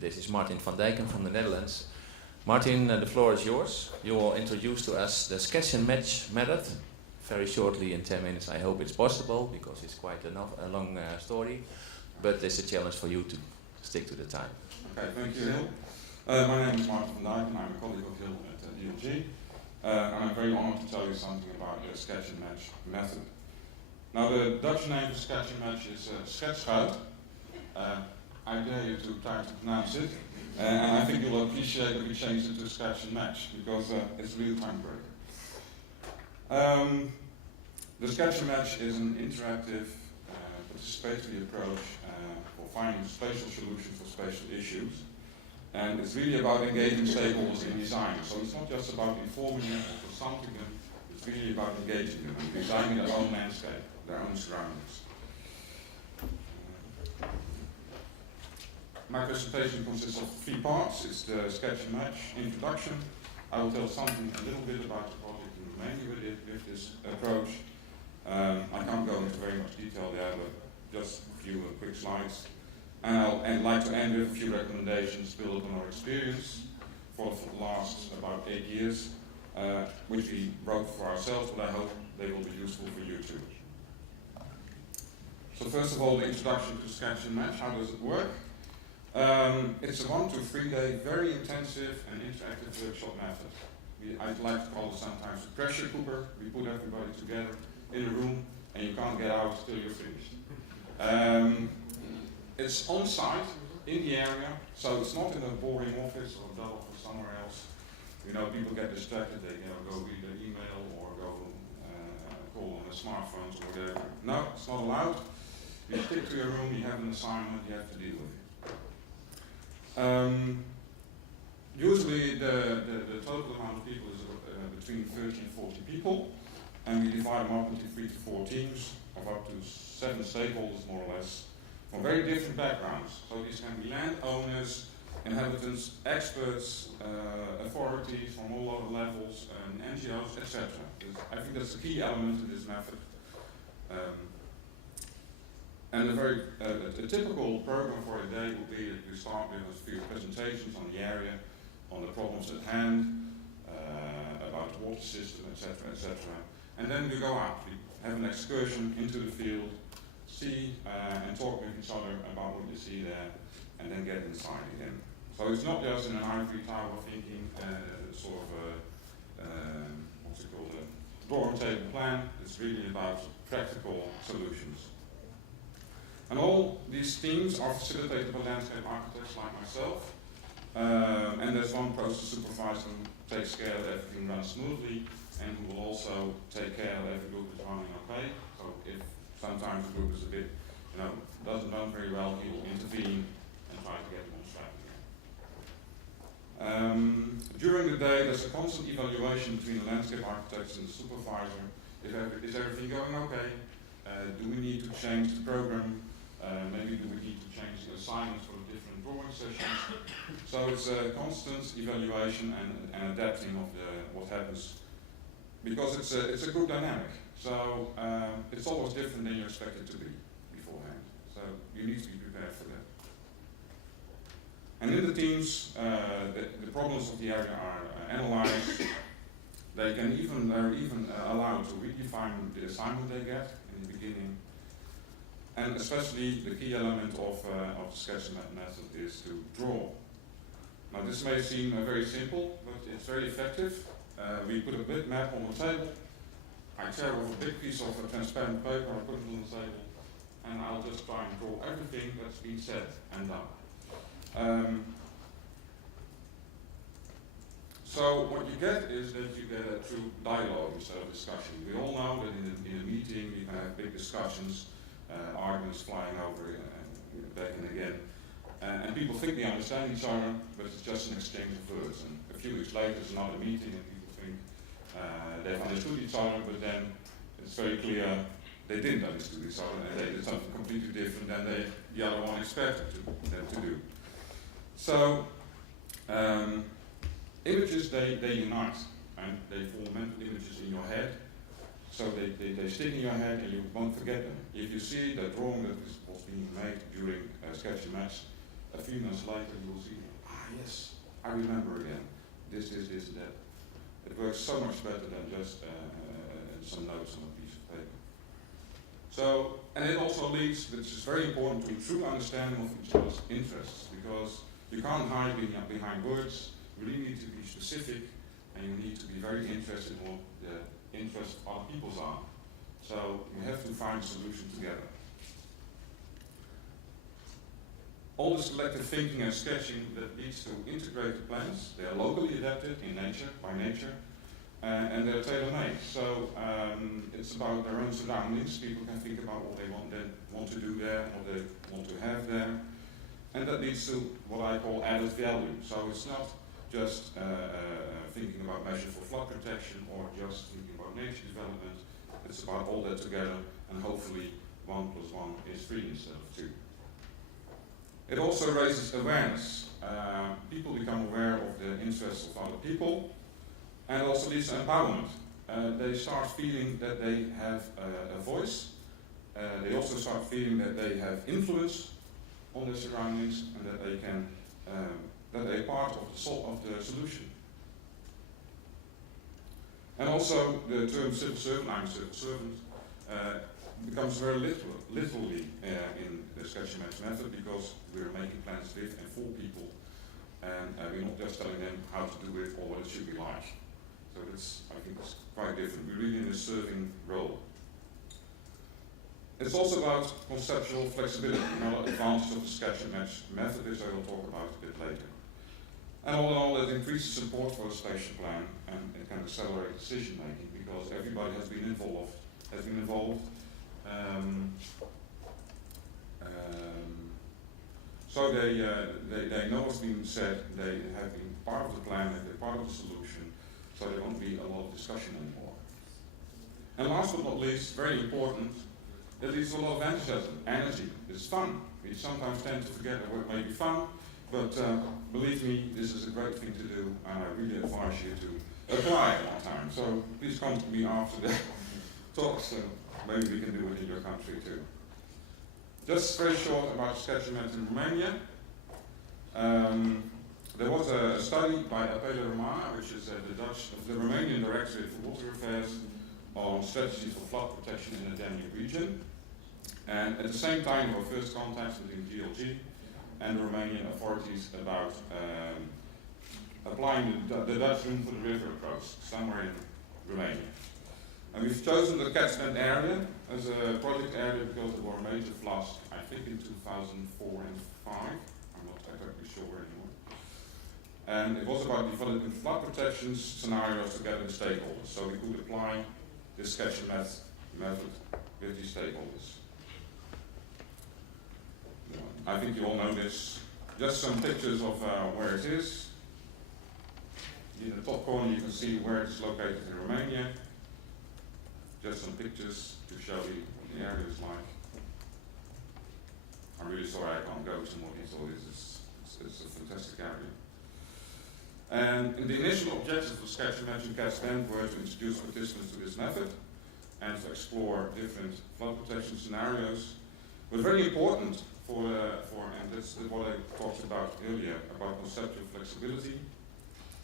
This is Martin van Dijken from the Netherlands. Martin, the floor is yours. You will introduce to us the sketch and match method very shortly in 10 minutes. I hope it's possible because it's quite a long story, but it's a challenge for you to stick to the time. Okay, thank you, Hill. My name is Martin van Dijken. I'm a colleague of Hill at DLG, and I'm very honored to tell you something about the sketch and match method. Now, the Dutch name for sketch and match is schetschuit. I dare you to try to pronounce it, and I think you'll appreciate that we changed it to sketch and match because it's a real time breaker. The sketch and match is an interactive, participatory approach for finding spatial solutions for spatial issues, and it's really about engaging stakeholders in design. So it's not just about informing them or consulting them, it's really about engaging them and designing their own landscape, their own surroundings. My presentation consists of 3 parts. It's the sketch and match introduction. I will tell something a little bit about the project in Romania with this approach. I can't go into very much detail there, but just a few quick slides. And I'd like to end with a few recommendations built on our experience for the last about 8 years, which we wrote for ourselves, but I hope they will be useful for you too. So first of all, the introduction to sketch and match. How does it work? It's a 1 to 3 day, very intensive and interactive workshop method. I'd like to call it sometimes a pressure cooker. We put everybody together in a room and you can't get out till you're finished. It's on site, in the area, so it's not in a boring office or dull office somewhere else. You know, people get distracted, they go read their email or go call on their smartphones or whatever. No, it's not allowed. You stick to your room, you have an assignment, you have to deal with it. Usually the total amount of people is between 30 and 40 people, and we divide them up into 3 to 4 teams of up to 7 stakeholders more or less, from very different backgrounds. So these can be landowners, inhabitants, experts, authorities from all other levels, and NGOs, etc. I think that's the key element in this method. And a typical program for a day would be that we start with a few presentations on the area, on the problems at hand, about the water system, etc., etc. And then we go out, we have an excursion into the field, see and talk with each other about what you see there, and then get inside again. So it's not just in an ivory tower thinking, sort of what's it called, a drawing table plan. It's really about practical solutions. And all these teams are facilitated by landscape architects like myself. And there's one process supervisor who takes care that everything runs smoothly, and who will also take care that every group is running okay. So if sometimes the group is a bit, doesn't run very well, he will intervene and try to get them on track again. During the day, there's a constant evaluation between the landscape architects and the supervisor. Is everything going okay? Do we need to change the program? Maybe do we need to change the assignments for the different drawing sessions? So it's a constant evaluation and adapting of what happens, because it's a group dynamic. So it's always different than you expect it to be beforehand. So you need to be prepared for that. And in the teams, the problems of the area are analyzed. They're even allowed to redefine the assignment they get in the beginning. And especially the key element of the sketch method is to draw. Now this may seem very simple, but it's very effective. We put a big map on the table. I tear off a big piece of transparent paper, I put it on the table, and I'll just try and draw everything that's been said and done. So what you get is that you get a true dialogue instead of discussion. We all know that in a meeting we can have big discussions, arguments flying over back and again, and people think they understand each other, but it's just an exchange of words. And a few weeks later there's another meeting and people think they've understood each other, but then it's very clear they didn't understand each other and they did something completely different than the other one expected them to do. So images, they unite, and they form mental images in your head. So they stick in your head and you won't forget them. If you see the drawing that was being made during sketch and match, a few months later you will see, yes, I remember again, this, and that. It works so much better than just some notes on a piece of paper. So, and it also leads, which is very important, to a true understanding of each other's interests, because you can't hide behind words. You really need to be specific, and you need to be very interested in what the interests of other people's are. So you have to find a solution together. All this collective thinking and sketching that leads to integrated plans. They are locally adapted by nature, and they're tailor-made. So it's about their own surroundings. People can think about what they want to do there, what they want to have there, and that leads to what I call added value. So it's not just thinking about measures for flood protection or just thinking about nature development. It's about all that together, and hopefully 1 + 1 is 3 instead of 2. It also raises awareness. People become aware of the interests of other people, and also leads to empowerment. They start feeling that they have a voice. They also start feeling that they have influence on their surroundings, and that they can that they're part of the solution. And also the term civil servant, I'm a civil servant, becomes very literally in the sketch and match method, because we're making plans with and for people, and we're not just telling them how to do it or what it should be like. So I think it's quite different. We're really in a serving role. It's also about conceptual flexibility. Another advantage of the sketch and match method is I will talk about a bit later. And all in all, it increases support for a spatial plan, and it can accelerate decision making, because everybody has been involved. So they know what's being said, they have been part of the plan, they're part of the solution, so there won't be a lot of discussion anymore. And last but not least, very important, it leads to a lot of enthusiasm, energy. It's fun. We sometimes tend to forget that work may be fun, but believe me, this is a great thing to do, and I really advise you to apply it one time. So please come to me after the talk, so maybe we can do it in your country too. Just very short about sketch and match in Romania. There was a study by Apele Romana, which is the Romanian Directorate for Water Affairs, on strategies for flood protection in the Danube region. And at the same time, our first contacts between GLG and the Romanian authorities about applying the Dutch room for the river approach, somewhere in Romania. And we've chosen the catchment area as a project area because there were major floods, I think in 2004 and 2005. I'm not exactly sure anymore. And it was about developing flood protection scenarios together with stakeholders. So we could apply this sketch and match method with these stakeholders. I think you all know this. Just some pictures of where it is. In the top corner you can see where it is located in Romania. Just some pictures to show you what the area is like. I'm really sorry I can't go into more detail. It's a fantastic area. And the initial objectives of Sketch and Match and Catch Band were to introduce participants to this method and to explore different flood protection scenarios. But very important and that's what I talked about earlier, about conceptual flexibility.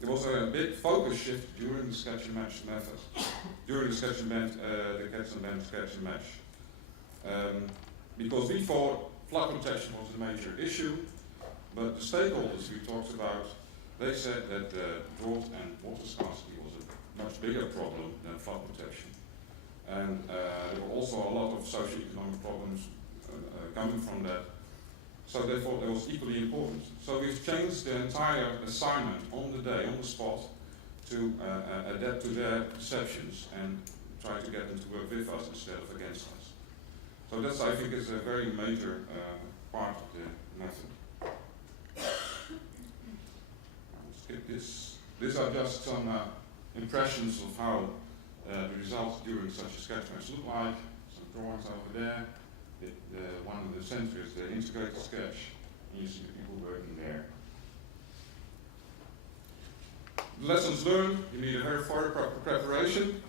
There was a big focus shift during the Sketch and Match method, during the Sketch and Band, the Catch and Band Sketch and Match. Because we thought flood protection was a major issue, but the stakeholders we talked about, they said that drought and water scarcity was a much bigger problem than flood protection. And there were also a lot of socioeconomic problems coming from that. So they thought that was equally important. So we've changed the entire assignment on the day, on the spot, to adapt to their perceptions and try to get them to work with us instead of against us. So that's, I think, is a very major part of the method. I'll skip this. These are just some impressions of how the results during such a sketch match look like. Some drawings over there. One in the center is the integrated sketch, and you see the people working there. The lessons learned, you need a very thorough preparation,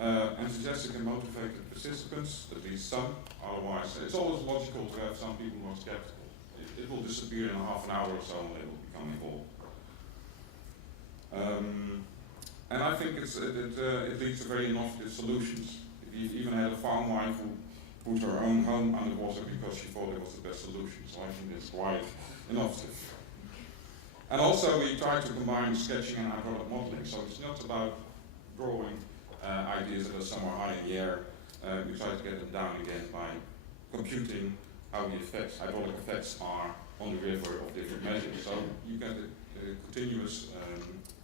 enthusiastic and motivated participants, at least some, otherwise it's always logical to have some people more skeptical. it will disappear in half an hour or so and they will become involved. And I think it leads to very innovative solutions. We even had a farm wife who put her own home underwater because she thought it was the best solution. So I think it's quite innovative. And also we try to combine sketching and hydraulic modeling. So it's not about drawing ideas that are somewhere high in the air. We try to get them down again by computing how the effects, hydraulic effects are on the river of different measures. So you get a continuous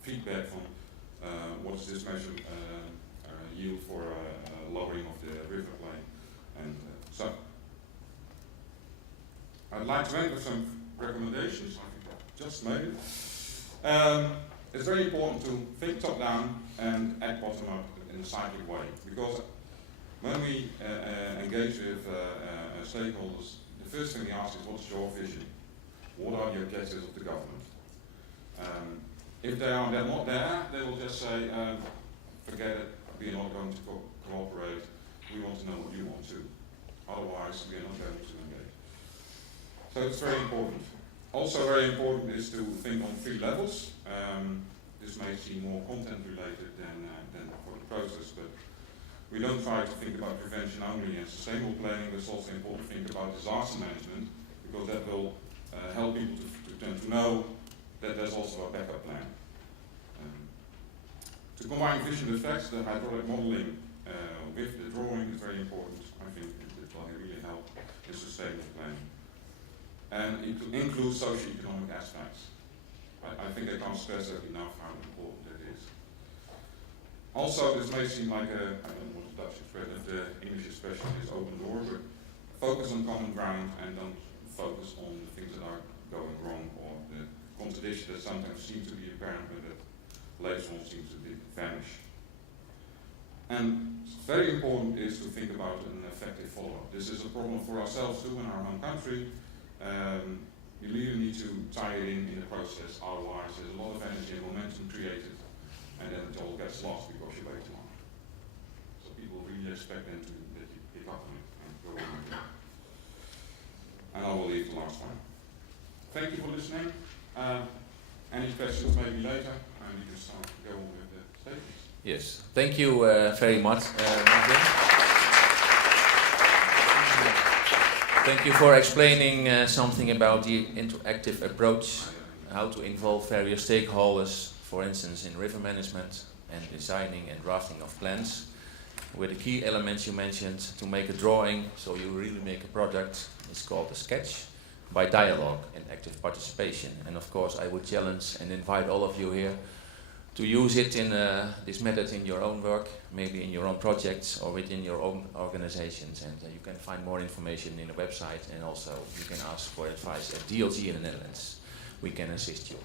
feedback from what does this measure yield for lowering of the river plane. And so I'd like to end with some recommendations. I think I just made it. It's very important to think top down and act bottom up in a cyclic way, because when we engage with stakeholders, the first thing we ask is, what's your vision? What are the objectives of the government? If they're not there, they will just say, forget it, we are not going to cooperate, we want to know what you want to. Otherwise, we are not going to engage. So it's very important. Also very important is to think on 3 levels. This may seem more content related than for the process, but we don't try to think about prevention only and sustainable planning, but it's also important to think about disaster management, because that will help people to know that there's also a backup plan. To combine vision effects, the hydraulic modeling with the drawing is very important. I think it will really help in sustainable planning. And it includes socio-economic aspects. I think I can't stress that enough how important that is. Also, this may seem like I don't know what the Dutch expression, the English expression is open door, but focus on common ground and don't focus on the things that are going wrong or the contradiction that sometimes seem to be apparent but that later on seems to vanish. And very important is to think about an effective follow-up. This is a problem for ourselves too in our home country. You really need to tie it in the process, otherwise there's a lot of energy and momentum created and then it all gets lost because you wait too long. So people really expect them that you pick up on it and go on with it. And I will leave the last one. Thank you for listening. Any questions maybe later, and we can start to go on with the statements. Yes, thank you very much, Martin. Thank you for explaining something about the interactive approach, how to involve various stakeholders, for instance in river management and designing and drafting of plans, with the key elements you mentioned to make a drawing, so you really make a product. It's called a sketch, by dialogue and active participation. And of course I would challenge and invite all of you here to use it in this method in your own work, maybe in your own projects or within your own organizations. And you can find more information in the website, and also you can ask for advice at DLG in the Netherlands. We can assist you.